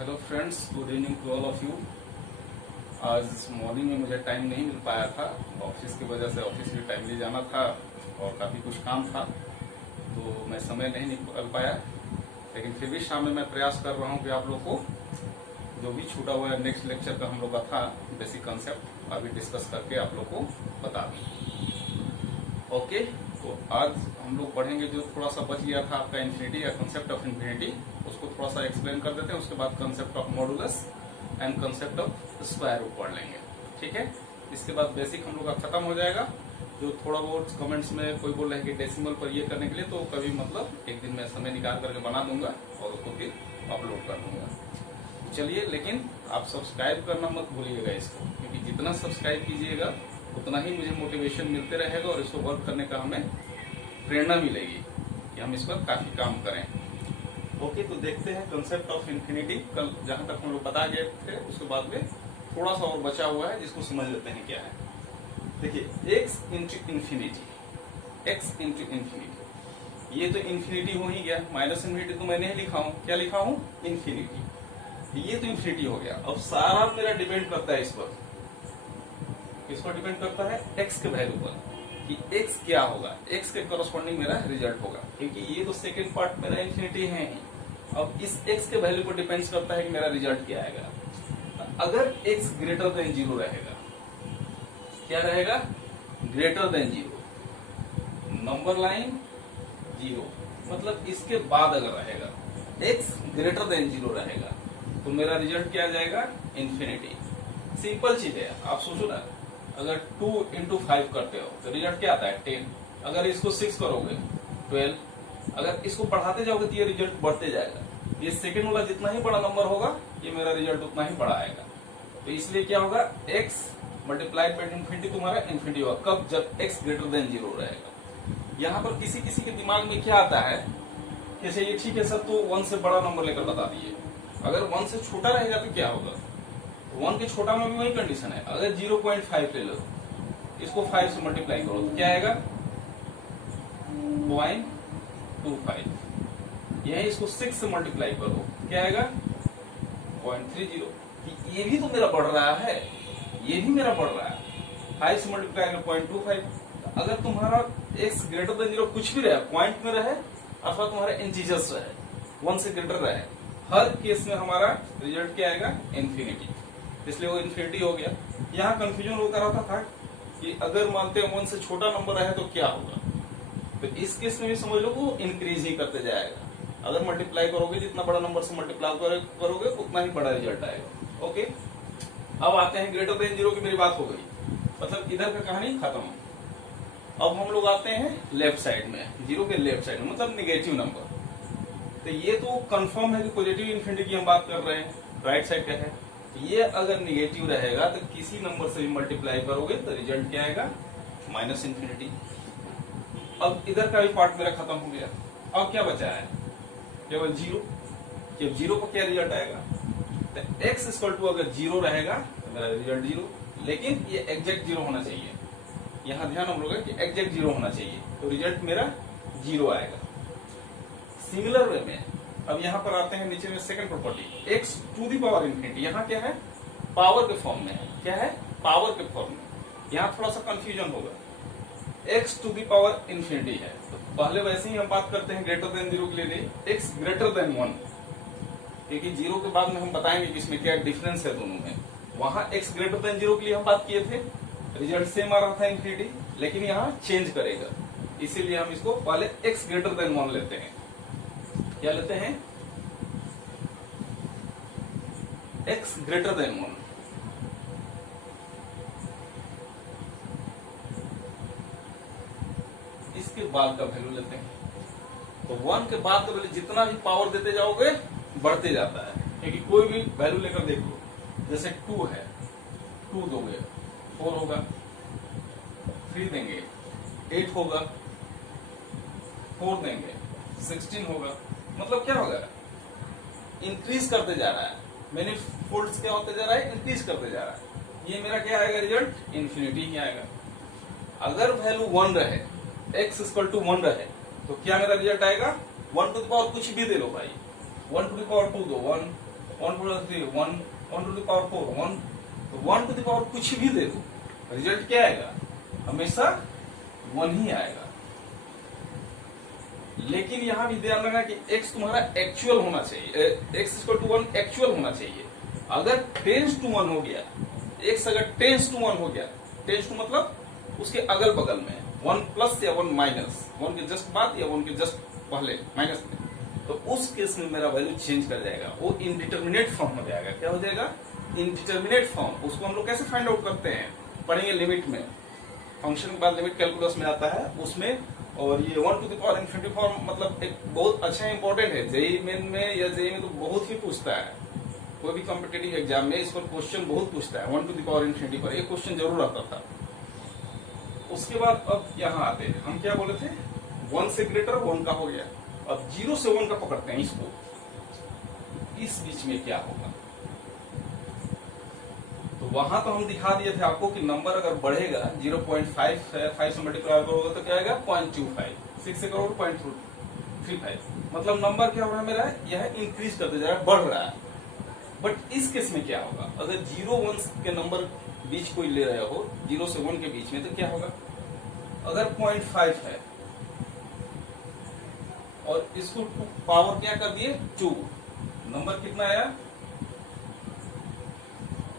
Hello friends, good evening to all of you. आज morning में मुझे टाइम नहीं मिल पाया था, ऑफिस की वजह से ऑफिस भी टाइमली जाना था और काफ़ी कुछ काम था, तो मैं समय नहीं निकल पाया। लेकिन फिर भी शाम में मैं प्रयास कर रहा हूँ कि आप लोग को जो भी छूटा हुआ है नेक्स्ट लेक्चर का हम लोग का था बेसिक कंसेप्ट अभी डिस्कस करके आप लोग को बता दूँ। ओके, तो आज हम लोग पढ़ेंगे जो थोड़ा सा बच गया था आपका इन्फिनिटी या कंसेप्ट ऑफ इन्फिनिटी, उसको थोड़ा सा एक्सप्लेन कर देते हैं। उसके बाद concept of modulus and concept of square root पढ़ लेंगे, ठीक है। इसके बाद बेसिक हम लोग का खत्म हो जाएगा। जो थोड़ा बहुत कमेंट्स में कोई बोल रहे हैं कि डेसिमल पर ये करने के लिए, तो कभी मतलब एक दिन में समय निकाल करके बना दूंगा और उसको फिर अपलोड कर दूंगा। चलिए, लेकिन आप सब्सक्राइब करना मत भूलिएगा इसको, क्योंकि जितना सब्सक्राइब कीजिएगा उतना ही मुझे मोटिवेशन मिलते रहेगा और इसको वर्क करने का हमें प्रेरणा मिलेगी कि हम इस पर काफी काम करें। ओके, तो देखते हैं कंसेप्ट ऑफ इन्फिनिटी। कल जहां तक हम लोग बता गए थे उसके बाद में थोड़ा सा और बचा हुआ है, जिसको समझ लेते हैं क्या है। देखिए, x into infinity, x into infinity, ये तो इन्फिनिटी हो ही गया। माइनस इन्फिनिटी तो मैंने ही लिखा हूं, क्या लिखा हूं? इन्फिनिटी। ये तो इन्फिनिटी हो गया। अब सारा मेरा डिपेंड करता है इस पर, किस पर डिपेंड करता है? एक्स के वैल्यू पर, कि एक्स क्या होगा, एक्स के करस्पॉन्डिंग मेरा रिजल्ट होगा, क्योंकि ये तो सेकंड पार्ट मेरा इन्फिनिटी है ही। अब इस एक्स के वैल्यू पर डिपेंड करता है कि मेरा रिजल्ट क्या आएगा। अगर एक्स ग्रेटर देन जीरो रहेगा, क्या रहेगा? Greater than zero, number line zero, मतलब इसके बाद अगर रहेगा एक्स ग्रेटर देन जीरो रहेगा तो मेरा रिजल्ट क्या आ जाएगा? इन्फिनिटी। सिंपल चीज है, आप सोचो ना, अगर 2 इंटू 5 करते हो तो रिजल्ट क्या आता है? 10। अगर इसको 6 करोगे 12। अगर इसको बढ़ाते जाओगे तो ये रिजल्ट बढ़ते जाएगा। ये सेकंड वाला जितना ही बड़ा नंबर होगा ये मेरा रिजल्ट उतना ही बड़ा आएगा। तो इसलिए क्या होगा? x मल्टीप्लाइड बाई इन्फिनिटी तुम्हारा इन्फिनिटी होगा। कब? जब x ग्रेटर देन जीरो रहेगा। यहाँ पर किसी किसी के दिमाग में क्या आता है, जैसे ये ठीक है सर, तो 1 से बड़ा नंबर लेकर बता दिए। अगर 1 से छोटा रहेगा तो क्या होगा? 1 के छोटा में भी वही कंडीशन है। अगर 0.5 ले लो, इसको 5 से मल्टीप्लाई करो तो क्या आएगा? 0.25। यही इसको 6 से मल्टीप्लाई करो, क्या आएगा? 0.30। ये भी तो मेरा बढ़ रहा है, ये भी मेरा बढ़ रहा है। 5 से मल्टीप्लाई करो 0.25। अगर तुम्हारा x ग्रेटर देन जीरो कुछ भी रहे, पॉइंट में रहे अथवा तुम्हारा इंटीजर्स रहे, 1 से ग्रेटर रहे, हर केस में हमारा रिजल्ट क्या आएगा? इन्फिनिटी। इसलिए वो इन्फिनिटी हो गया। यहाँ कंफ्यूजन होता रहता था कि अगर मानते हैं 1 से छोटा नंबर रहे तो क्या होगा। तो इस केस में भी समझ लो वो इंक्रीज ही करते जाएगा। अगर मल्टीप्लाई करोगे, जितना बड़ा नंबर से मल्टीप्लाई करोगे उतना ही बड़ा रिजल्ट आएगा। ओके, अब आते हैं ग्रेटर देन जीरो की। मेरी बात हो गई, मतलब इधर का कहानी खत्म। अब हम लोग आते हैं लेफ्ट साइड में, जीरो के लेफ्ट साइड में, मतलब निगेटिव नंबर। तो ये तो कंफर्म है कि पॉजिटिव इन्फिनिटी की हम बात कर रहे हैं, राइट साइड का है। ये अगर निगेटिव रहेगा तो किसी नंबर से भी मल्टीप्लाई करोगे तो रिजल्ट क्या आएगा? Minus infinity. अब इधर का भी पार्ट मेरा खत्म हो गया। अब क्या बचा है? केवल जीरो। कि जीरो पर क्या रिजल्ट आएगा? तो एक्स इक्वल टू अगर जीरो रहेगा तो मेरा रिजल्ट जीरो, लेकिन ये एग्जैक्ट जीरो होना चाहिए। यहाँ ध्यान हम लोग है कि एग्जैक्ट जीरो होना चाहिए, तो रिजल्ट मेरा जीरो आएगा। सिमिलर वे में अब यहाँ पर आते हैं नीचे में second property, x to the power infinity. यहाँ क्या है? पावर के फॉर्म में है। क्या है? पावर के फॉर्म में। यहाँ थोड़ा सा कंफ्यूजन होगा। X to the power infinity है, तो पहले वैसे ही हम बात करते हैं ग्रेटर देन जीरो के लिए, एक्स ग्रेटर देन 1, क्योंकि जीरो के बाद में हम बताएंगे कि इसमें क्या डिफरेंस है दोनों में। वहां एक्स ग्रेटर देन जीरो के लिए हम बात किए थे, रिजल्ट सेम आ रहा था इन्फिनिटी, लेकिन यहाँ चेंज करेगा। इसीलिए हम इसको पहले एक्स ग्रेटर देन 1 लेते हैं। क्या लेते हैं? x greater then 1। इसके बाद का वैल्यू लेते हैं। तो 1 के बाद का वैल्यू जितना भी पावर देते जाओगे बढ़ते जाता है, क्योंकि कोई भी वैल्यू लेकर देखो, जैसे 2 है, 2 दोगे 4 होगा, 3 देंगे 8 होगा, 4 देंगे 16 होगा। मतलब क्या होगा? इंक्रीज करते जा रहा है, मैनी फोल्ड्स क्या होते जा रहा है? इंक्रीज करते जा रहा है। ये मेरा क्या आएगा? रिजल्ट इन्फिनिटी ही आएगा। अगर वैल्यू 1 रहे, x इक्वल टू 1 रहे, तो क्या मेरा रिजल्ट आएगा? 1 टू द पावर कुछ भी दे लो भाई, 1 टू द पावर 2 दो 1, 1 to the 3 1 1 to the power 4 1, तो 1 टू द पावर कुछ भी दे दो, रिजल्ट क्या आएगा? हमेशा 1 ही आएगा। लेकिन यहां भी ध्यान रखना कि x तुम्हारा एक्चुअल होना चाहिए, x इक्वल टू 1 एक्चुअल होना चाहिए। अगर टेंस टू 1 हो गया, x अगर टेंस टू 1 हो गया, टेंस टू मतलब उसके अगल बगल में 1 प्लस या 1 माइनस, 1 के जस्ट बाद या 1 के जस्ट पहले माइनस में, तो उस केस में मेरा वैल्यू चेंज कर जाएगा, वो इनडिटर्मिनेट फॉर्म हो जाएगा। क्या हो जाएगा? Indeterminate form. उसको हम लोग कैसे फाइंड आउट करते हैं? पढ़ेंगे लिमिट में, फंक्शन के बाद लिमिट कैलकुलस में आता है उसमें। और ये 1 to the power infinity form मतलब एक बहुत अच्छा इंपॉर्टेंट है, जेईई मेन में या जेईई में तो बहुत ही पूछता है, कोई भी कॉम्पिटेटिव एग्जाम में इस पर क्वेश्चन बहुत पूछता है। 1 टू द पावर इन्फिनिटी पर एक क्वेश्चन जरूर आता था। उसके बाद अब यहाँ आते हैं, हम क्या बोले थे? 1 से ग्रेटर 1 का हो गया, अब 0 से 1 का पकड़ते हैं इसको, इस बीच में क्या होगा? तो वहां तो हम दिखा दिए थे आपको कि नंबर अगर बढ़ेगा 0.5 है, 5 से मल्टीप्लाई करोगे तो क्या आएगा? 0.25, 6 से करोगे 0.35, मतलब नंबर क्या हो रहा है मेरा? यह इंक्रीज करते जा रहा है, बढ़ रहा है। बट इस केस में क्या होगा? अगर 0-1 के नंबर बीच कोई ले रहे हो, 0 से 1 के बीच में, तो क्या होगा? अगर 0.5 है और इसको पावर क्या कर दिए? 2, नंबर कितना आया?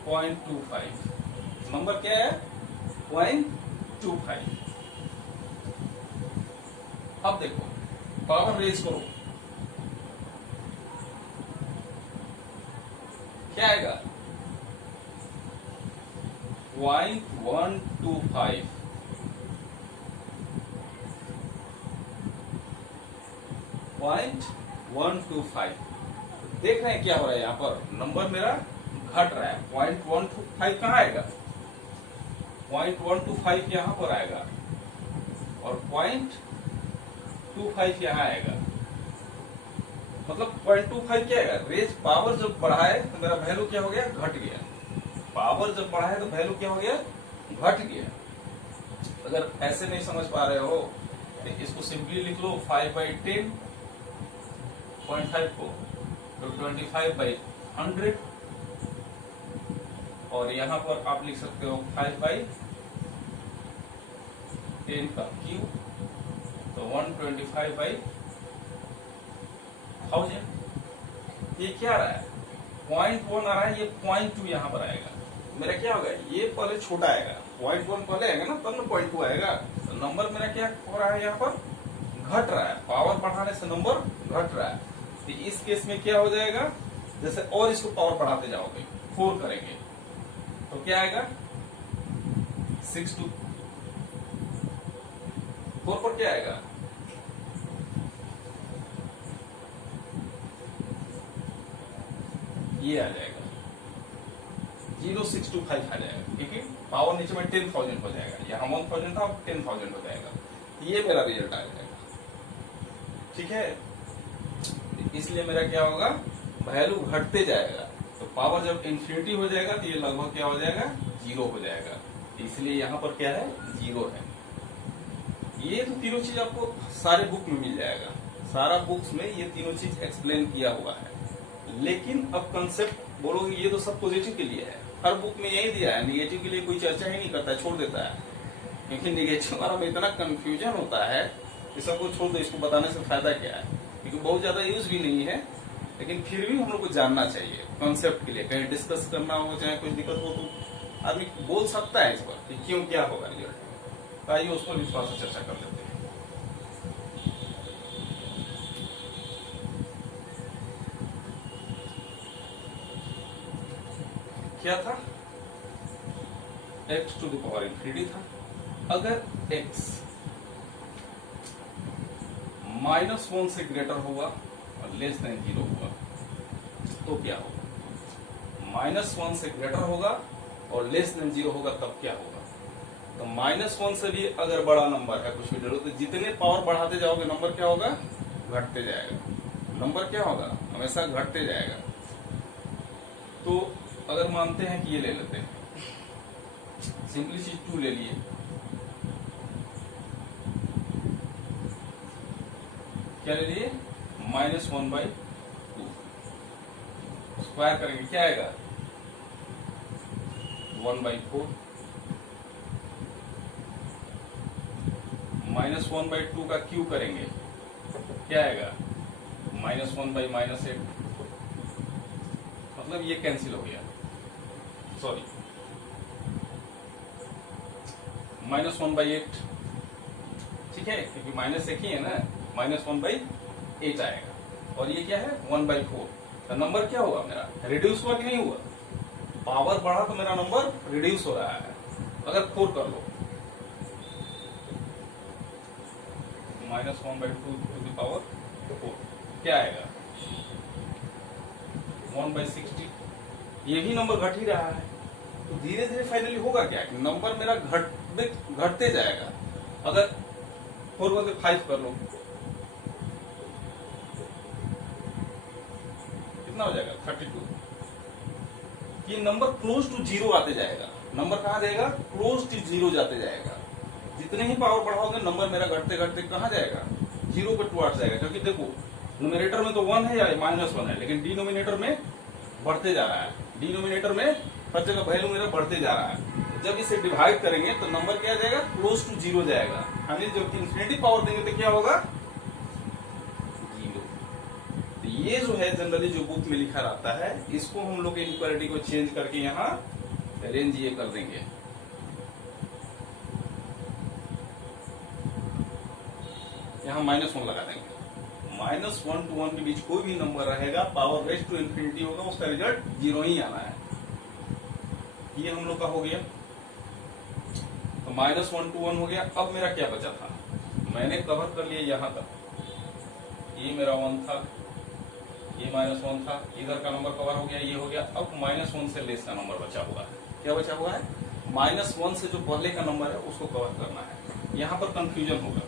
0.25, नंबर क्या है? 0.25। अब देखो, पावर रेज करो, क्या आएगा? 0.125, 0.125। देख रहे हैं क्या हो रहा है? यहाँ पर नंबर मेरा घट रहा है। 0.125 कहाँ आएगा? 0.125 यहाँ पर आएगा और 0.25 यहाँ आएगा, मतलब 0.25 क्या आएगा? रेज पावर जब बढ़ाए तो मेरा वैल्यू क्या हो गया? घट गया। पावर जब बढ़ाए तो वैल्यू क्या हो गया? घट गया। अगर ऐसे नहीं समझ पा रहे हो तो इसको सिंपली लिख लो, 5/10 0.5 को तो 25/100, और यहां पर आप लिख सकते हो 5/10 का क्यूब, तो 125/1000। ये क्या आ रहा है? 0.1 आ रहा है, ये 0.2 यहाँ पर आएगा। मेरा क्या होगा? ये पहले छोटा आएगा, 0.1 पहले आएगा ना, तब ना 0.2 आएगा। तो नंबर मेरा क्या हो रहा है? यहाँ पर घट रहा है, पावर बढ़ाने से नंबर घट रहा है। तो इस केस में क्या हो जाएगा? जैसे और इसको पावर बढ़ाते जाओगे, 4 करेंगे तो क्या आएगा? 6 to 4 पर क्या आएगा? ये आ जाएगा 0625 आ जाएगा, क्योंकि पावर नीचे में 10,000 हो जाएगा, यहाँ 1000 था, 10,000 हो जाएगा। ये मेरा रिजल्ट आ जाएगा। ठीक है, इसलिए मेरा क्या होगा? वैल्यू घटते जाएगा। तो पावर जब इन्फिनिटी हो जाएगा तो ये लगभग क्या हो जाएगा? 0 हो जाएगा। इसलिए यहाँ पर क्या है? 0 है। ये तो तीनों चीज आपको सारे बुक में मिल जाएगा, सारा बुक्स में ये तीनों चीज एक्सप्लेन किया हुआ है। लेकिन अब कंसेप्ट बोलोगे ये तो सब पॉजिटिव के लिए है, हर बुक में यही दिया है, निगेटिव के लिए कोई चर्चा ही नहीं करता, छोड़ देता है। क्योंकि निगेटिव वाला में इतना कंफ्यूजन होता है कि सबको छोड़ दो, इसको बताने से फायदा क्या है? क्योंकि बहुत ज्यादा यूज भी नहीं है, लेकिन फिर भी हम लोग को जानना चाहिए कॉन्सेप्ट के लिए। कहीं डिस्कस करना हो, चाहे कुछ दिक्कत हो, तो आदमी बोल सकता है इस पर कि क्यों क्या होगा रिजल्ट। तो आइए उस पर भी थोड़ा सा चर्चा कर लेते हैं। क्या था? x to the power infinity था। अगर x -1 से ग्रेटर होगा और लेस देन 0 होगा तो क्या होगा? -1 से ग्रेटर होगा और लेस देन 0 होगा तब क्या होगा? तो -1 से भी अगर बड़ा नंबर है कुछ भी ले लो, तो जितने पावर बढ़ाते जाओगे नंबर क्या होगा? घटते जाएगा। नंबर क्या होगा? हमेशा घटते जाएगा। तो अगर मानते हैं कि ये ले लेते हैं, सिंपली चीज 2 ले लिए, क्या ले लिए? -1/2। स्क्वायर करेंगे क्या आएगा 1/4 -1/2 का क्यू करेंगे क्या आएगा -1/-8 मतलब ये कैंसिल हो गया, सॉरी -1/8 ठीक है, क्योंकि माइनस एक ही है ना, -1/8 आएगा और ये क्या है 1/4। तो नंबर क्या हुआ मेरा रिड्यूस हुआ कि नहीं हुआ, पावर बढ़ा तो मेरा नंबर रिड्यूस हो रहा है। अगर 4 कर लो -1/2 टू द पावर 4 क्या आएगा 1/60। ये भी नंबर घट ही रहा है, तो धीरे धीरे फाइनली होगा क्या कि नंबर मेरा घटते जाएगा। अगर 4 को 5 कर लो कितना हो जाएगा 32। ये नंबर क्लोज टू जीरो आते जाएगा, नंबर कहाँ जाएगा क्लोज टू जीरो जाते जाएगा। जितने ही पावर बढ़ाओगे नंबर मेरा घटते घटते कहाँ जाएगा जीरो पे टुवर्ड्स जाएगा, क्योंकि देखो न्यूमरेटर में तो 1 है या -1 है, लेकिन डिनोमिनेटर में बढ़ते जा रहा है, डिनोमिनेटर में हर जगह वैल्यू मेरा बढ़ते जा रहा है। जब इसे डिवाइड करेंगे तो नंबर क्या जाएगा क्लोज टू जीरो जाएगा। हमें जब इंफिनिटी पावर देंगे तो क्या होगा 0। तो ये जो है जनरली जो बुक में लिखा रहता है, इसको हम लोग इनक्वालिटी को चेंज करके यहाँ अरेंज ये कर देंगे। यहाँ -1 लगा देंगे, -1 to 1 के बीच कोई भी नंबर रहेगा पावर रेस्ट टू इन्फिनिटी होगा, उसका रिजल्ट 0 ही आना है। ये हम लोग का हो गया, तो -1 to 1 हो गया। अब मेरा क्या बचा था, मैंने कवर कर लिया यहाँ तक, ये मेरा 1 था, ये -1 था, इधर का नंबर कवर हो गया, ये हो गया। अब -1 से लेस का नंबर बचा हुआ है, क्या बचा हुआ है -1 से जो पहले का नंबर है उसको कवर करना है। यहाँ पर कंफ्यूजन होगा,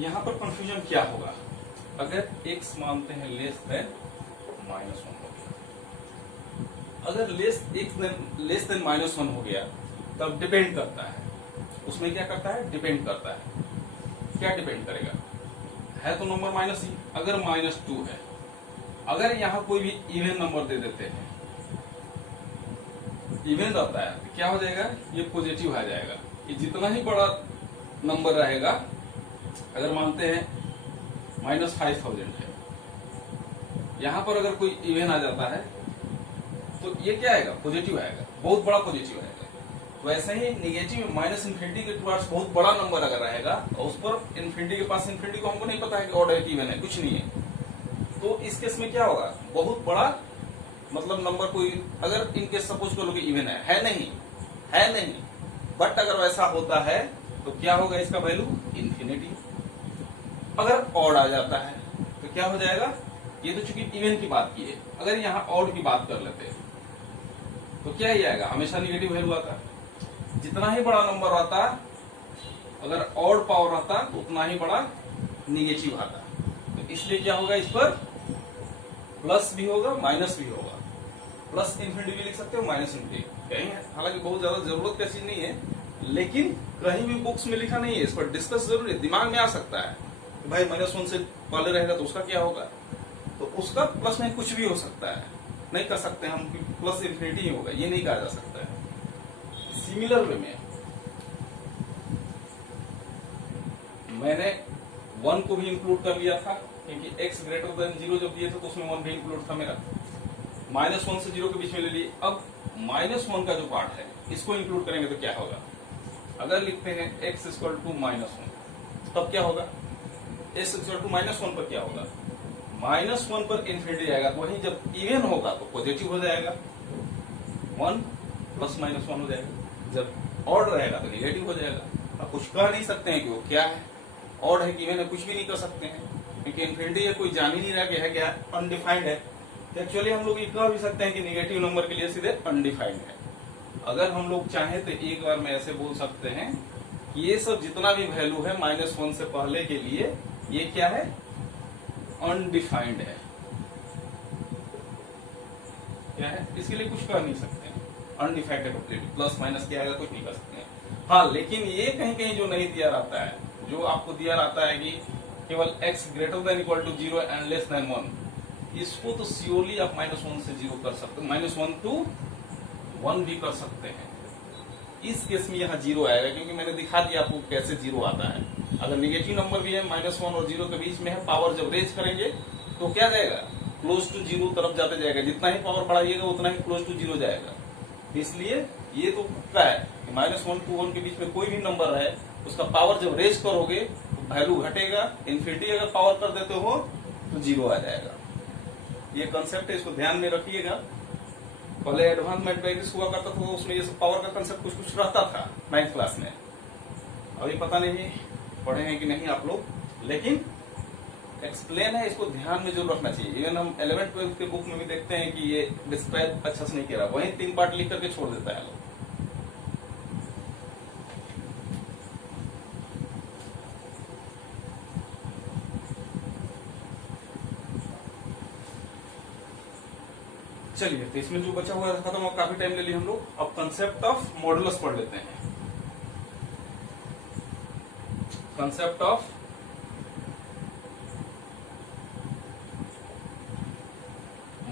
यहाँ पर कंफ्यूजन क्या होगा, अगर x मानते हैं लेस देन -1 हो गया, अगर लेस देन -1 हो गया तब डिपेंड करता है, उसमें क्या करता है डिपेंड करता है। क्या डिपेंड करेगा, है तो नंबर माइनस ही, अगर -2 है, अगर यहाँ कोई भी इवन नंबर दे देते हैं, इवन रहता है तो क्या हो जाएगा ये पॉजिटिव आ जाएगा। ये जितना ही बड़ा नंबर रहेगा, अगर मानते हैं -5000 है, यहां पर अगर कोई इवन आ जाता है तो ये क्या आएगा पॉजिटिव आएगा, बहुत बड़ा पॉजिटिव आएगा। वैसे ही निगेटिव -इन्फिनिटी के टुवर्ड्स बहुत बड़ा नंबर अगर रहेगा और उस पर इन्फिनिटी के पास इन्फिनिटी को हमको नहीं पता है कि ऑड है कि इवन है, कुछ नहीं है, तो इस केस में क्या होगा बहुत बड़ा मतलब नंबर कोई, अगर इनकेस सपोज करो कि इवन है नहीं, बट अगर वैसा होता है तो क्या होगा इसका वैल्यू इन्फिनिटी। अगर ऑड आ जाता है तो क्या हो जाएगा, ये तो चूंकि इवन की बात की है, अगर यहाँ ऑड की बात कर लेते हैं तो क्या ही आएगा हमेशा निगेटिव वैल्यू आता। जितना ही बड़ा नंबर आता, अगर ऑड पावर आता तो उतना ही बड़ा निगेटिव आता। तो इसलिए क्या होगा, इस पर प्लस भी होगा माइनस भी होगा, प्लस इन्फिनिटी भी लिख सकते हो माइनस इन्फिनिटी कहीं, हालांकि बहुत ज्यादा जरूरत का चीज नहीं है, लेकिन कहीं भी बुक्स में लिखा नहीं है, इस पर डिस्कस जरूर है, दिमाग में आ सकता है कि भाई -1 से पहले रहेगा तो उसका क्या होगा, तो उसका प्लस में कुछ भी हो सकता है, नहीं कर सकते हम प्लस इन्फिनिटी ही होगा, ये नहीं कहा जा सकता है। सिमिलर वे में मैंने 1 को भी इंक्लूड कर लिया था, क्योंकि x ग्रेटर देन 0 जब दिए थे तो उसमें 1 भी इंक्लूड था मेरा, -1 से 0 के बीच में ले लिए। अब -1 का जो पार्ट है इसको इंक्लूड करेंगे तो क्या होगा, अगर लिखते हैं x = -1 तब क्या होगा, x = -1 पर क्या होगा, -1 पर इन्फिनिटी जाएगा, तो वहीं जब इवन होगा तो पॉजिटिव हो जाएगा, 1 + -1 हो जाएगा, जब ऑड रहेगा तो निगेटिव हो जाएगा। अब कुछ कह नहीं सकते हैं कि वो क्या है, ऑड है कि इवन है, कुछ भी नहीं कर सकते हैं, क्योंकि इन्फिनिटी है कोई जान ही नहीं रहा कि है क्या, अनडिफाइंड है। तो एक्चुअली हम लोग ये कह भी सकते हैं कि निगेटिव नंबर के लिए सीधे अनडिफाइंड है। अगर हम लोग चाहें तो एक बार में ऐसे बोल सकते हैं कि ये सब जितना भी वैल्यू है -1 से पहले के लिए ये क्या है अनडिफाइंड है, क्या है, इसके लिए कुछ कह नहीं सकते हैं, अनडिफाइंड कैपेबिलिटी, प्लस माइनस क्या आएगा कुछ नहीं कर सकते हैं। हाँ, लेकिन ये कहीं कहीं जो नहीं दिया रहता है, जो आपको दिया रहता है कि केवल x greater than equal to 0 and less than 1, इसको तो श्योरली आप -1 से 0 कर सकते हो, -1 to 1 भी कर सकते हैं। इस केस में यहाँ 0 आएगा, क्योंकि मैंने दिखा दिया आपको कैसे 0 आता है। अगर निगेटिव नंबर भी है, -1 और 0 के बीच में है, पावर जब रेज करेंगे तो क्या जाएगा, क्लोज टू 0 तरफ जाते जाएगा। जितना ही पावर बढ़ाइएगा उतना ही क्लोज टू 0 जाएगा। इसलिए ये तो पक्का है कि -1 to 1 के बीच में कोई भी नंबर है, उसका पावर जब रेज करोगे तो वैल्यू घटेगा। इन्फिनिटी अगर पावर कर देते हो तो 0 आ जाएगा। ये कंसेप्ट है, इसको ध्यान में रखिएगा। पहले एडवांस मैथमेटिक्स हुआ करता था तो उसमें ये सब पावर का कंसेप्ट कुछ कुछ रहता था 9th क्लास में। अभी पता नहीं पढ़े हैं कि नहीं आप लोग, लेकिन एक्सप्लेन है, इसको ध्यान में जरूर रखना चाहिए। इवन हम 11th 12th के बुक में भी देखते हैं कि ये डिस्क्राइब अच्छा से नहीं किया रहा, वहीं 3 पार्ट लिख करके छोड़ देता है लोग। चलिए, तो इसमें जो बचा हुआ खत्म, और काफी टाइम ले लिया हम लोग। अब कंसेप्ट ऑफ मॉडुलस पढ़ लेते हैं। कंसेप्ट ऑफ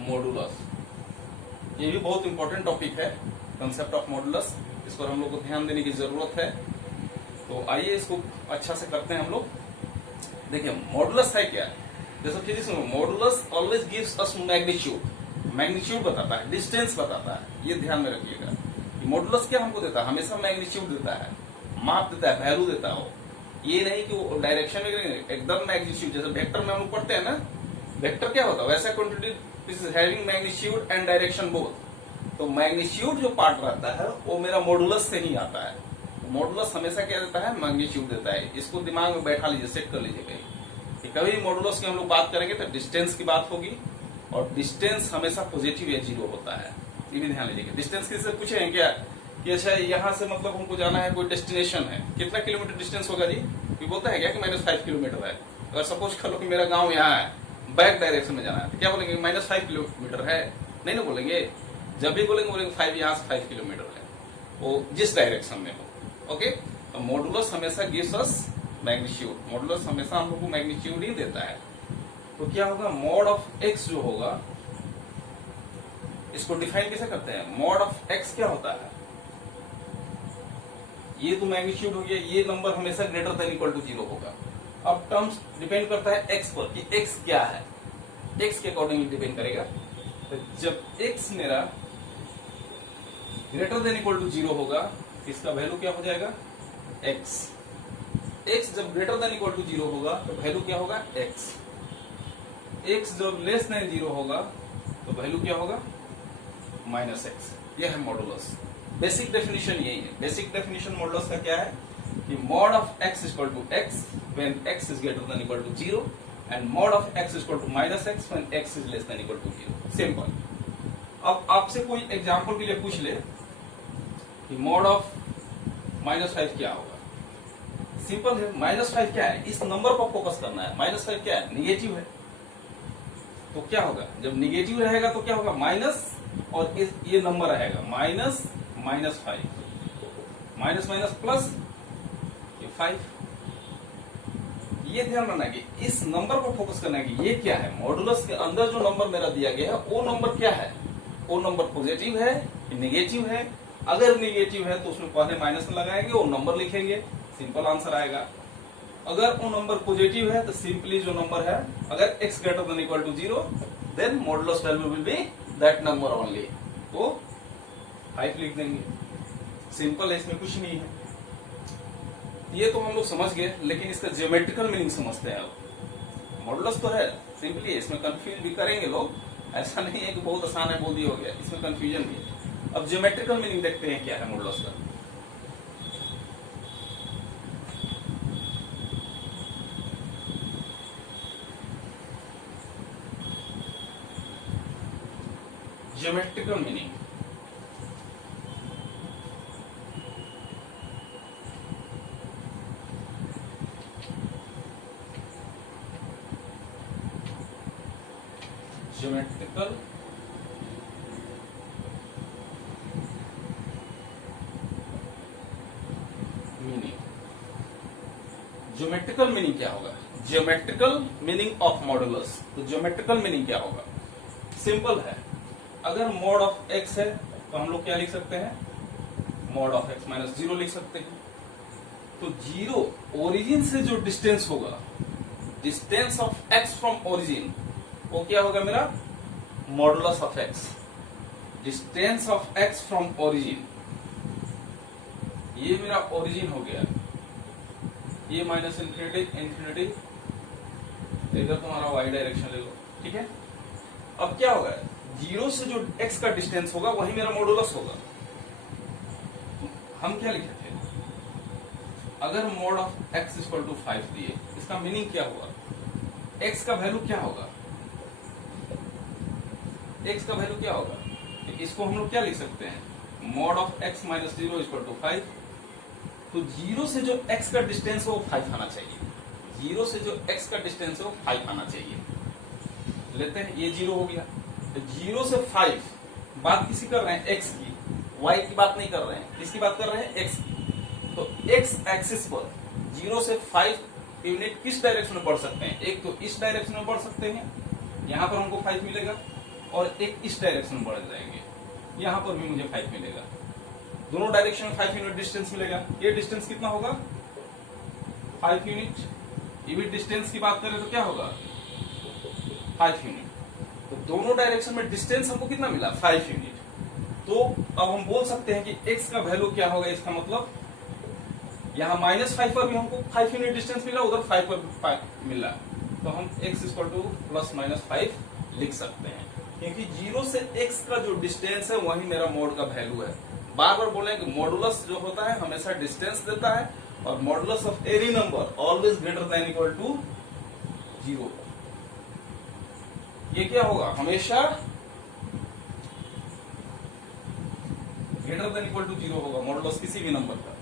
मॉडुलस, ये भी बहुत इंपॉर्टेंट टॉपिक है, कंसेप्ट ऑफ मॉडुलस। इस पर हम लोग को ध्यान देने की जरूरत है। तो आइए इसको अच्छा से करते हैं हम लोग। देखिए, मॉडुलस है क्या? जैसे फिजिक्स में modulus always gives us magnitude, magnitude बताता है, डिस्टेंस बताता है। ये ध्यान में रखिएगा कि मॉडुलस क्या हमको देता है, हमेशा मैग्नीट्यूड देता है, माप देता है, वैल्यू देता हो। ये नहीं कि वो डायरेक्शन में एकदम मैग्नीट्यूड, जैसे वेक्टर में हम लोग पढ़ते हैं ना, वेक्टर क्या होता है, वैसा quantity is having magnitude and direction both. तो मैग्नीट्यूड जो पार्ट रहता है वो मेरा मॉडुलस से ही आता है। तो मॉडुलस हमेशा क्या देता है, मैग्नीट्यूड देता है। इसको दिमाग में बैठा लीजिए, सेट कर लीजिए कहीं। कभी मॉडुलस की हम लोग बात करेंगे तो डिस्टेंस की बात होगी, और डिस्टेंस हमेशा पॉजिटिव या 0 होता है। ये भी ध्यान लीजिए। डिस्टेंस किससे पूछे हैं क्या कि अच्छा यहाँ से मतलब हमको जाना है, कोई डेस्टिनेशन है, कितना किलोमीटर डिस्टेंस होगा जी? कोई बोलता है क्या कि -5 किलोमीटर है? अगर सपोज कर लो कि मेरा गांव यहाँ है, बैक डायरेक्शन में जाना है, तो क्या बोलेंगे, -5 किलोमीटर है? नहीं ना बोलेंगे। जब भी बोलेंगे 5, यहाँ से 5 किलोमीटर है, वो जिस डायरेक्शन में हो। ओके, तो मॉडुलस हमेशा गिव्स अस मैग्नीट्यूड। मॉडुलस हमेशा हम लोग को मैग्नीट्यूड ही देता है। तो क्या होगा, मॉड ऑफ एक्स जो होगा, इसको डिफाइन कैसे करते हैं? मॉड ऑफ एक्स क्या होता है? ये तो मैग्नीट्यूड हो गया, ये नंबर हमेशा ग्रेटर देन इक्वल टू 0 होगा। अब टर्म्स डिपेंड करता है एक्स पर कि एक्स क्या है, एक्स के अकॉर्डिंगली डिपेंड करेगा। तो जब एक्स मेरा ग्रेटर देन इक्वल टू 0 होगा, इसका वैल्यू क्या हो जाएगा, एक्स। एक्स जब ग्रेटर देन इक्वल टू 0 होगा तो वैल्यू क्या होगा, एक्स। एक्स जब लेस देन 0 होगा तो वैल्यू क्या होगा, -x। यह है मॉडुलस। बेसिक डेफिनेशन यही है। बेसिक डेफिनेशन मॉडुलस का क्या है कि mod of x equal to x when x is greater than equal to 0 and mod of x equal to -x when x is less than equal to 0। Simple. अब आपसे कोई example के लिए पूछ ले कि मॉड ऑफ -5 क्या होगा, सिंपल है। -5 क्या है, इस नंबर पर फोकस करना है। -5 क्या है, निगेटिव है। तो क्या होगा, जब निगेटिव रहेगा तो क्या होगा, माइनस, और ये नंबर रहेगा -5, माइनस प्लस ये 5। ये ध्यान रखना कि इस नंबर पर फोकस करना है कि ये क्या है, मॉडुलस के अंदर जो नंबर मेरा दिया गया है वो नंबर क्या है, वो नंबर पॉजिटिव है कि निगेटिव है। अगर निगेटिव है तो उसमें पहले माइनस लगाएंगे, वो नंबर लिखेंगे, सिंपल आंसर आएगा। अगर वो नंबर पॉजिटिव है तो सिंपली जो नंबर है, अगर x greater than equal to 0 then modulus value will be that number only, तो 5 लिख देंगे। सिंपल है, इसमें कुछ नहीं है। ये तो हम लोग समझ गए, लेकिन इसका ज्योमेट्रिकल मीनिंग समझते हैं। अब मॉडुलस तो है, सिंपली है, इसमें कंफ्यूज भी करेंगे लोग, ऐसा नहीं है कि बहुत आसान है, बोल दिया हो गया, इसमें कंफ्यूजन भी है। अब ज्योमेट्रिकल मीनिंग देखते हैं क्या है मॉडुलस का। Geometrical meaning, geometrical geometrical meaning क्या होगा? Geometrical meaning of modulus. तो ज्योमेट्रिकल मीनिंग क्या होगा? सिंपल है, अगर मॉड ऑफ एक्स है तो हम लोग क्या लिख सकते हैं? मॉड ऑफ एक्स माइनस 0 लिख सकते हैं। तो 0 ओरिजिन से जो डिस्टेंस होगा, distance of x from origin, वो क्या होगा मेरा? Modulus of x. Distance of x from origin, ये मेरा ओरिजिन हो गया, ये माइनस इन्फिनिटी इन्फिनिटी, इधर तुम्हारा वाई डायरेक्शन ले लो, ठीक है। अब क्या होगा? 0 से जो x का डिस्टेंस होगा वही मेरा मॉडुलस होगा। हम क्या लिखे थे? अगर mod of x equal to 5 दिए, इसका मीनिंग क्या हुआ? x का वैल्यू क्या होगा? x का वैल्यू क्या होगा? तो इसको हम लोग क्या लिख सकते हैं? Mod of x minus 0 equal to 5। तो 0 से जो x का डिस्टेंस है वो 5 आना चाहिए। 0 से जो x का डिस्टेंस है वो 5 आना चाहिए। लेते हैं, ये 0 हो गया। तो 0 से 5, बात किसी कर रहे हैं? x की, y की बात नहीं कर रहे हैं। किसकी बात कर रहे हैं? x की। तो x एक्सिस पर 0 से 5 यूनिट किस डायरेक्शन में बढ़ सकते हैं? एक तो इस डायरेक्शन में बढ़ सकते हैं, यहां पर हमको 5 मिलेगा, और एक इस डायरेक्शन में बढ़ जाएंगे, यहां पर भी मुझे 5 मिलेगा। दोनों डायरेक्शन में 5 यूनिट डिस्टेंस मिलेगा। ये डिस्टेंस कितना होगा? 5 यूनिट। ये भी डिस्टेंस की बात करें तो क्या होगा? 5 यूनिट। तो दोनों डायरेक्शन में डिस्टेंस हमको कितना मिला? 5 यूनिट। तो अब हम बोल सकते हैं कि x का वैल्यू क्या होगा? इसका मतलब यहाँ -5 पर भी हमको 5 यूनिट डिस्टेंस मिला, उधर 5 पर भी 5 मिला। तो हम x equal to plus minus 5 लिख सकते हैं, क्योंकि 0 से x का जो डिस्टेंस है वही मेरा मोड का वैल्यू है। बार बार बोलेंगे मॉडुलस जो होता है हमेशा डिस्टेंस देता है, और modulus of any number always greater than equal to 0। ये क्या होगा? हमेशा ग्रेटर देन इक्वल टू 0 होगा मॉडुलस किसी भी नंबर का।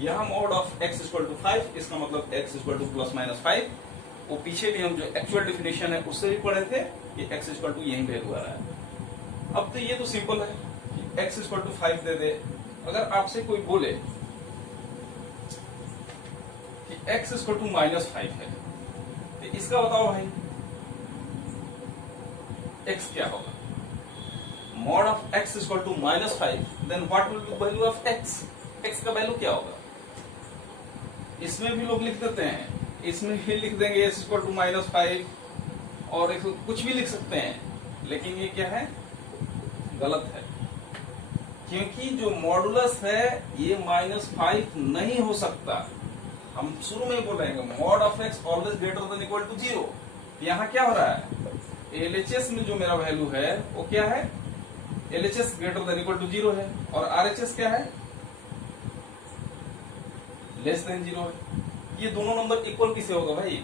यहां mod of x equal to 5, इसका मतलब x equal to plus minus 5। वो पीछे भी हम जो एक्चुअल डिफिनेशन है उससे भी पढ़े थे कि x इक्वल टू यही वैल्यू आ रहा है। अब तो ये तो सिंपल है कि x इक्वल टू 5 दे दे। अगर आपसे कोई बोले कि x इक्वल टू माइनस 5 है, तो इसका बताओ भाई x क्या होगा? Mod of x equal to minus 5, then what will be value of x? x का वैल्यू क्या होगा? इसमें भी लोग लिख देते हैं, इसमें भी लिख देंगे x इक्वल टू माइनस 5, और कुछ भी लिख सकते हैं, लेकिन ये क्या है? गलत है। क्योंकि जो मॉडुलस है ये -5 नहीं हो सकता। हम शुरू में ही बोल रहे हैं mod of x always greater than equal to 0। यहाँ क्या हो रहा है? LHS में जो मेरा वैल्यू है वो क्या है? LHS greater than equal to 0 है, और RHS क्या है? लेस देन 0 है। ये दोनों नंबर इक्वल किसे होगा भाई?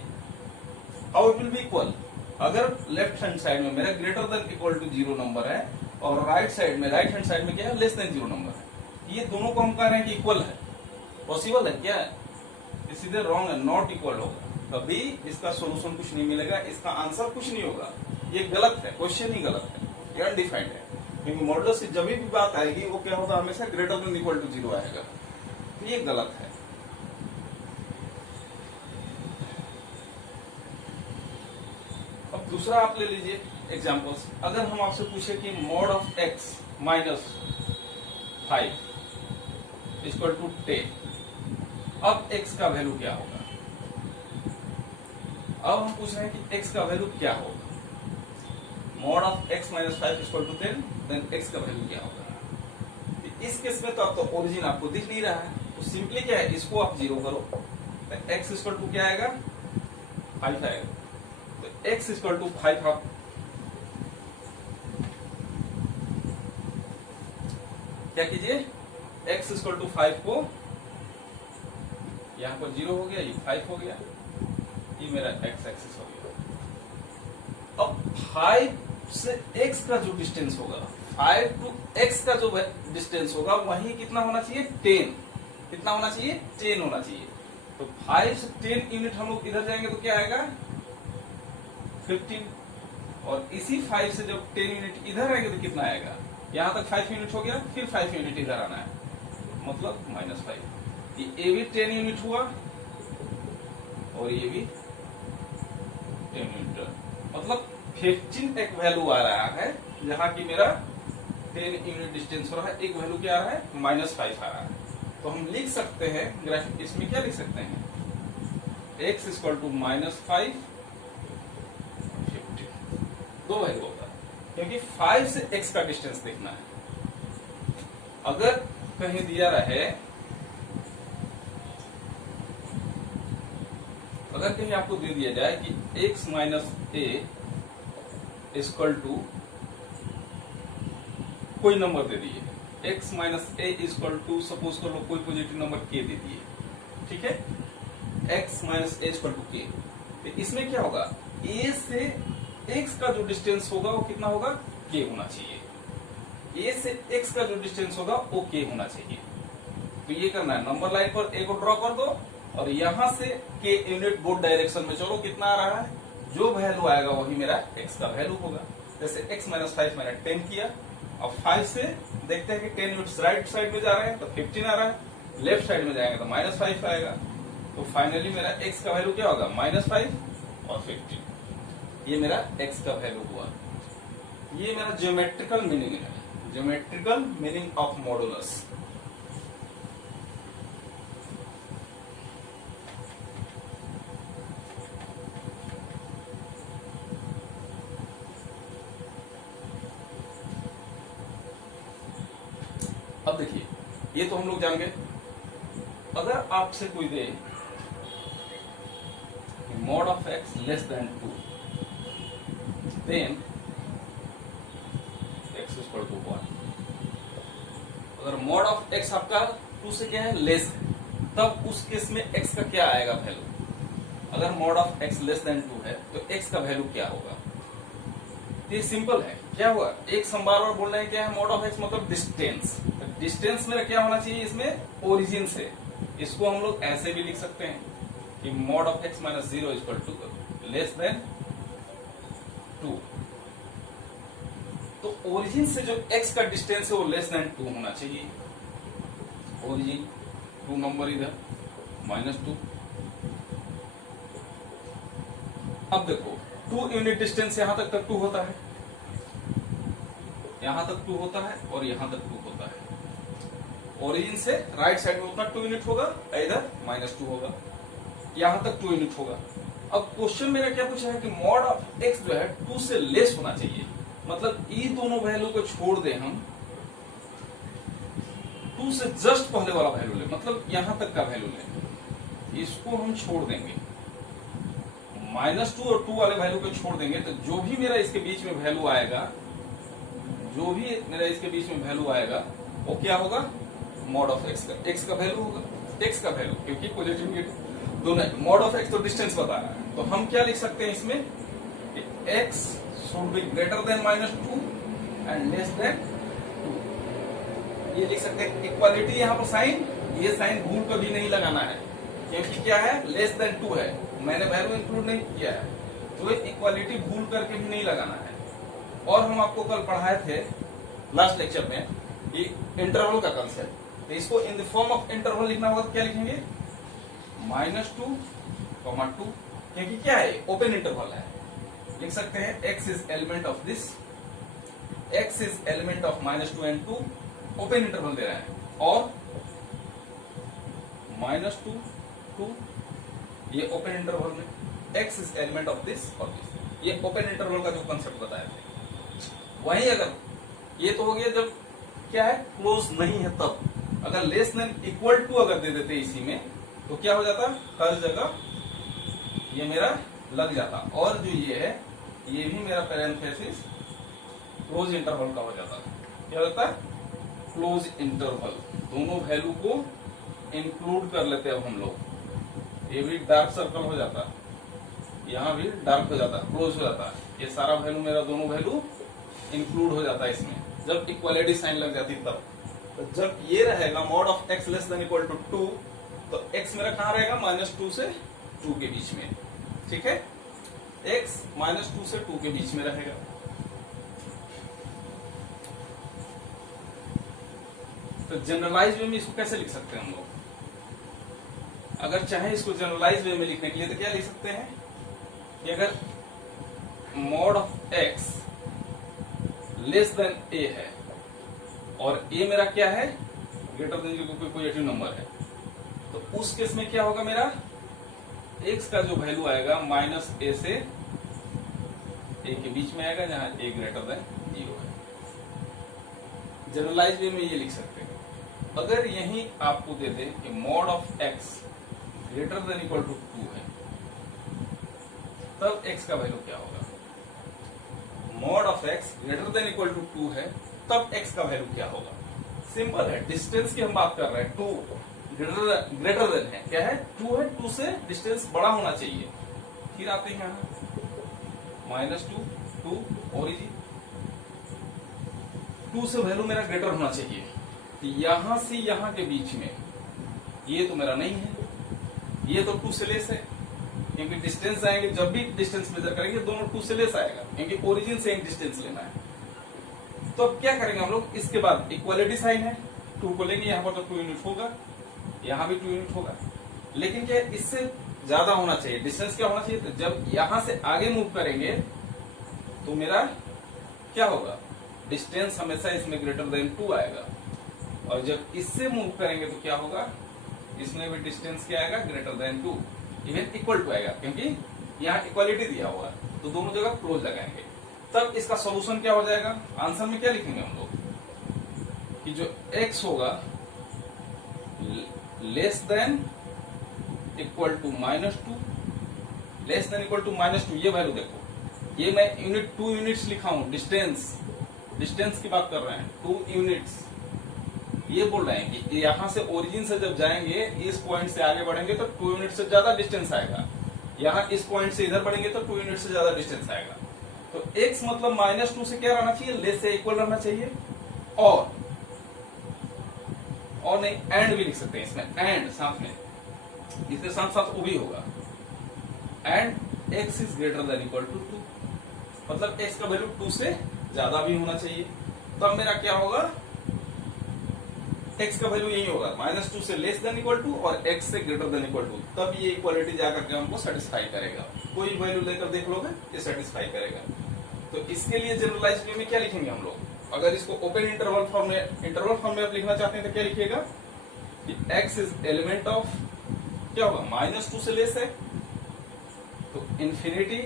How it will be equal? अगर लेफ्ट हैंड साइड में मेरा greater than equal to 0 number है, और राइट हैंड साइड में क्या है? लेस देन 0 नंबर है। ये दोनों को हम कह रहे हैं कि इक्वल है। पॉसिबल है क्या? ये सीधे रॉन्ग है, नॉट इक्वल होगा। कभी इसका सोल्यूशन कुछ नहीं मिलेगा, इसका आंसर कुछ नहीं होगा। ये गलत है, क्वेश्चन ही गलत है, ये अनडिफाइंड है। क्योंकि मॉडुलस की जब भी बात आएगी वो क्या होगा? हमेशा ग्रेटर देन इक्वल टू 0 आएगा। ये गलत है। अब दूसरा आप ले लीजिए एग्जाम्पल्स। अगर हम आपसे पूछे कि mod of x minus 5 equal to 10, अब x का वैल्यू क्या होगा? अब हम पूछ रहे हैं कि x का वैल्यू क्या होगा? Mod of x minus 5 equal to 10, then x का वैल्यू क्या होगा? इस केस में तो आपका ओरिजिन आपको दिख नहीं रहा है, तो सिंपली क्या है? इसको आप 0 करो, तो x इक्वल टू क्या आएगा? 5 आएगा। तो x इक्वल टू 5 आप क्या कीजिए? x इक्वल टू 5 को यहां पर 0 हो गया, ये 5 हो गया, ये मेरा x एक्सिस हो गया। अब 5 से x का जो डिस्टेंस होगा, 5 टू x का जो डिस्टेंस होगा वही कितना होना चाहिए? 10। कितना होना चाहिए? 10 होना चाहिए। तो 5 से 10 यूनिट हम लोग इधर जाएंगे तो क्या आएगा? 15। और इसी 5 से जब 10 यूनिट इधर आएंगे तो कितना आएगा? यहां तक 5 यूनिट हो गया, फिर 5 यूनिट इधर आना है, मतलब -5। ये भी 10 यूनिट हुआ, और ये भी 10 न्यूटन। मतलब 15 एक वैल्यू आ रहा है, जहां की मेरा 10 यूनिट डिस्टेंस हो रहा है। एक वैल्यू क्या आ रहा है, -5 आ रहा है। तो हम लिख सकते हैं ग्राफिक, इसमें क्या लिख सकते हैं, x इक्वल टू -5 50, दो वैल्यू होता है, क्योंकि 5 से x का डिस्टेंस देखना है। अगर कहीं दिया रहे, अगर कहीं आपको दे दिया जाए कि x minus a equal to कोई नंबर दे दिए, x minus a equal to suppose कर लो कोई पॉजिटिव नंबर k दे दिए, ठीक है, x minus a equal to k। तो इसमें क्या होगा, a से x का जो डिस्टेंस होगा वो कितना होगा, k होना चाहिए। a से x का जो डिस्टेंस होगा वो k होना चाहिए। तो ये करना है, नंबर लाइन पर a को ड्रॉ कर दो और यहां से k यूनिट बोथ डायरेक्शन में चलो, कितना आ रहा है, जो वैल्यू आएगा वही मेरा x का वैल्यू होगा। जैसे x माइनस 5 मैंने 10 किया, अब 5 से देखते हैं कि 10 यूनिट्स राइट साइड में जा रहे हैं तो 15 आ रहा है, लेफ्ट साइड में जाएंगे तो -5 आएगा। तो फाइनली मेरा x का वैल्यू क्या होगा, -5 और 15। ये मेरा x का वैल्यू हुआ। ये मेरा ज्योमेट्रिकल मीनिंग है, ज्योमेट्रिकल मीनिंग ऑफ मॉडुलस। अब देखिए, ये तो हम लोग जान गए। अगर आपसे कोई दे mod of x less than 2, then x equal to 1। अगर mod of x आपका 2 से क्या है, लेस है, तब उस केस में x का क्या आएगा वैल्यू। अगर mod of x less than 2 है तो x का वैल्यू क्या होगा। ये सिंपल है, क्या हुआ, एक हम बार बार बोल रहे हैं क्या है, mod of x मतलब डिस्टेंस। डिस्टेंस मेरा क्या होना चाहिए इसमें, ओरिजिन से। इसको हम लोग ऐसे भी लिख सकते हैं कि mod of x minus 0 equal to less than 2। तो ओरिजिन से जो x का डिस्टेंस है वो लेस देन 2 होना चाहिए। ओरिजिन 2 नंबर इधर -2। अब देखो 2 यूनिट डिस्टेंस यहां तक 2 होता है, यहां तक 2 होता है और यहां तक 2 होता है। ओरिजिन से राइट साइड में उतना 2 यूनिट होगा, इधर -2 होगा, यहां तक 2 यूनिट होगा। अब क्वेश्चन मेरा क्या पूछा है कि mod ऑफ x जो है 2 से लेस होना चाहिए। मतलब ये दोनों वैल्यू को छोड़ दें हम, 2 से जस्ट पहले वाला वैल्यू ले, मतलब यहां तक का वैल्यू ले, इसको हम छोड़ देंगे। -2 और 2 वाले वैल्यू को छोड़ देंगे तो जो भी मेरा इसके बीच में वैल्यू आएगा, जो भी मेरा इसके बीच में वैल्यू आएगा वो क्या होगा, mod ऑफ x का वैल्यू होगा, x का वैल्यू, क्योंकि पॉजिटिव नेगेटिव दोनों। mod ऑफ x तो डिस्टेंस बता रहा है, तो हम क्या लिख सकते हैं इसमें, x should be greater than -2 and less than 2। ये लिख सकते हैं। इक्वालिटी यहाँ पर साइन, ये साइन भूल कभी नहीं लगाना है, क्योंकि क्या है, लेस देन 2 है, मैंने वैल्यू इंक्लूड नहीं किया है, तो इक्वालिटी भूल करके भी नहीं लगाना है। और हम आपको कल पढ़ाए थे लास्ट लेक्चर में ये इंटरवल का कंसेप्ट, तो इसको in the form of interval लिखना होगा तो क्या लिखेंगे, -2, 2, क्योंकि क्या है, ओपन इंटरवल है। लिख सकते हैं x is element of this, x is element of -2 and 2, open interval दे रहा है, और -2, 2, ये ओपन इंटरवल में x is element of this और दिस, ये ओपन इंटरवल का जो कंसेप्ट बताया था। वही अगर ये तो हो गया जब क्या है, क्लोज नहीं है तब। अगर लेस देन इक्वल टू अगर दे देते इसी में तो क्या हो जाता, हर जगह ये मेरा लग जाता, और जो ये है ये भी मेरा पैरेंथेसिस क्लोज इंटरवल का हो जाता। क्या होता है, क्लोज इंटरवल। दोनों वैल्यू को इंक्लूड कर लेते अब हम लोग। ये भी डार्क सर्कल हो जाता, यहाँ भी डार्क हो जाता, क्लोज हो जाता। ये सारा वैल्यू मेरा, दोनों वैल्यू इंक्लूड हो जाता है इसमें, जब इक्वालिटी साइन लग जाती तब। तो जब ये रहेगा mod of x less than equal to 2, तो x मेरा कहां रहेगा, -2 से 2 के बीच में, ठीक है, x -2 से 2 के बीच में रहेगा। तो जनरलाइज वे में इसको कैसे लिख सकते हैं हम लोग, अगर चाहे इसको जनरलाइज वे में लिखने के लिए तो क्या लिख सकते हैं कि अगर mod of X less than A है और ए मेरा क्या है ग्रेटर देन कोई पॉजिटिव नंबर है, तो उस केस में क्या होगा, मेरा एक्स का जो वैल्यू आएगा माइनस ए से ए के बीच में आएगा, जहां ए ग्रेटर देन 0 है। जनरलाइज वे में ये लिख सकते हैं। अगर यही आपको दे दे कि mod of x greater than equal to 2 है, तब एक्स का वैल्यू क्या होगा। Mod of x greater than equal to 2 है, तब एक्स का वैल्यू क्या होगा। सिंपल है, डिस्टेंस की हम बात कर रहे हैं। 2 ग्रेटर देन है, क्या है 2 है, 2 से डिस्टेंस बड़ा होना चाहिए। फिर आते हैं यहां -2 ओरिजिन 2 से वैल्यू मेरा ग्रेटर होना चाहिए। तो यहां से यहां के बीच में ये तो मेरा नहीं है, ये तो 2 से लेस है, क्योंकि डिस्टेंस आएंगे जब भी डिस्टेंस मेजर करेंगे दोनों 2 से लेस आएगा, क्योंकि ओरिजिन से एक डिस्टेंस लेना है। तो अब क्या करेंगे हम लोग, इसके बाद इक्वालिटी साइन है, 2 को लेंगे, यहां पर तो 2 यूनिट होगा, यहां भी 2 यूनिट होगा, लेकिन क्या इससे ज्यादा होना चाहिए। डिस्टेंस क्या होना चाहिए, तो जब यहां से आगे मूव करेंगे तो मेरा क्या होगा, डिस्टेंस हमेशा इसमें ग्रेटर देन 2 आएगा, और जब इससे मूव करेंगे तो क्या होगा, इसमें भी डिस्टेंस क्या आएगा, greater than 2, even equal to आएगा, क्योंकि यहाँ इक्वालिटी दिया हुआ है, तो दोनों जगह क्लोज लगाएंगे। तब इसका सॉल्यूशन क्या हो जाएगा, आंसर में क्या लिखेंगे हम लोग कि जो x होगा less than equal to -2, less than equal to -2, ये वैल्यू देखो, ये मैं यूनिट 2 यूनिट्स लिखा हूं, डिस्टेंस की बात कर रहे हैं, 2 यूनिट्स। ये बोल रहे हैं कि यहां से ओरिजिन से जब जाएंगे, इस पॉइंट से आगे बढ़ेंगे तो 2 यूनिट से ज्यादा डिस्टेंस आएगा, यहां इस पॉइंट से इधर बढ़ेंगे तो 2 यूनिट से ज्यादा डिस्टेंस आएगा। तो x मतलब -2 से क्या रहना चाहिए, लेस से इक्वल रहना चाहिए, और नहीं एंड भी लिख सकते हैं इसमें, एंड साथ में, इसके साथ साथ वो भी होगा, and x is greater than equal to 2, मतलब x का वैल्यू 2 से ज्यादा भी होना चाहिए। तब मेरा क्या होगा, x का वैल्यू यही होगा, -2 से लेस देन इक्वल टू और x से ग्रेटर देन इक्वल टू, तब ये इक्वालिटी जाकर के हमको सेटिस्फाई करेगा। कोई वैल्यू लेकर देख लोगे, ये सेटिस्फाई करेगा। तो इसके लिए जनरलाइज वे में क्या लिखेंगे हम लोग, अगर इसको ओपन इंटरवल फॉर्म में आप लिखना चाहते हैं तो क्या लिखिएगा कि x इज एलिमेंट ऑफ, क्या होगा, -2 से लेस है तो इंफिनिटी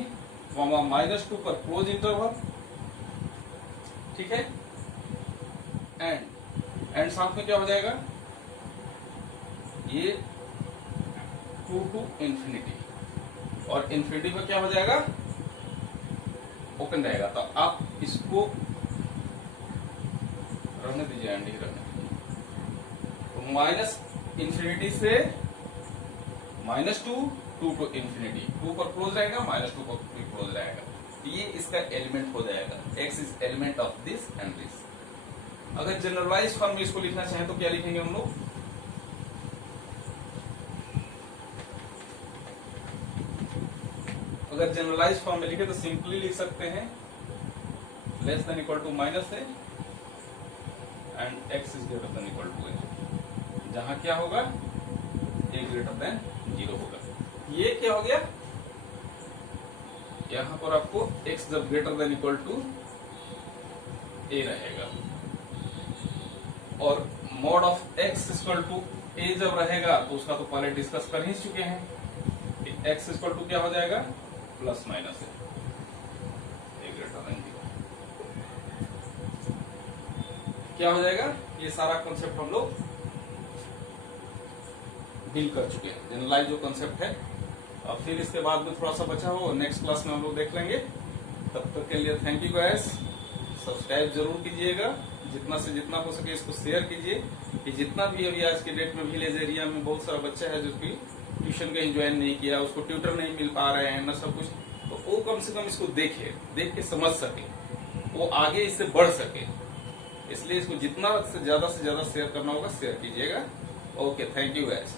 -2 पर क्लोज इंटरवल, ठीक है, एंड साथ में क्या हो जाएगा, ये 2 टू इंफिनिटी, और इंफिनिटी में क्या हो जाएगा, ओपन रहेगा। तो आप इसको रहने दीजिए, एंड ही रहने दीजिए। तो माइनस इंफिनिटी से -2 टू इंफिनिटी, 2 पर क्लोज रहेगा, -2 पर भी क्लोज रहेगा, तो ये इसका एलिमेंट हो जाएगा, x is element of this and this. अगर जनरलाइज फॉर्म में इसको लिखना चाहें तो क्या लिखेंगे हम लोग, अगर जनरलाइज फॉर्म में लिखे तो सिंपली लिख सकते हैं less than equal to minus है and x is greater than equal to है, जहां क्या होगा, a ग्रेटर देन 0 होगा। ये क्या हो गया, यहां पर आपको x जब greater than equal to a रहेगा, और mod of x equal to a जब रहेगा तो उसका तो पहले डिस्कस कर ही चुके हैं, x इक्वल टू क्या हो जाएगा, प्लस माइनस है, a ग्रेटर देन 0 क्या हो जाएगा। ये सारा कॉन्सेप्ट हम लोग डील कर चुके हैं, जनरलाइज जो कॉन्सेप्ट है। अब फिर इसके बाद में थोड़ा सा बचा हो नेक्स्ट क्लास में हम लोग देख लेंगे। तब तक के लिए थैंक यू गाइस, सब्सक्राइब जरूर कीजिएगा, जितना से जितना हो सके इसको शेयर कीजिए, कि जितना भी अभी आज के डेट में विलेज एरिया में बहुत सारा बच्चा है जो कि ट्यूशन कहीं ज्वाइन नहीं किया, उसको ट्यूटर नहीं मिल पा रहे हैं ना सब कुछ, तो वो कम से कम इसको देख के समझ सके, वो आगे इससे बढ़ सके, इसलिए इसको जितना से ज्यादा शेयर करना होगा शेयर कीजिएगा। Okay, thank you guys.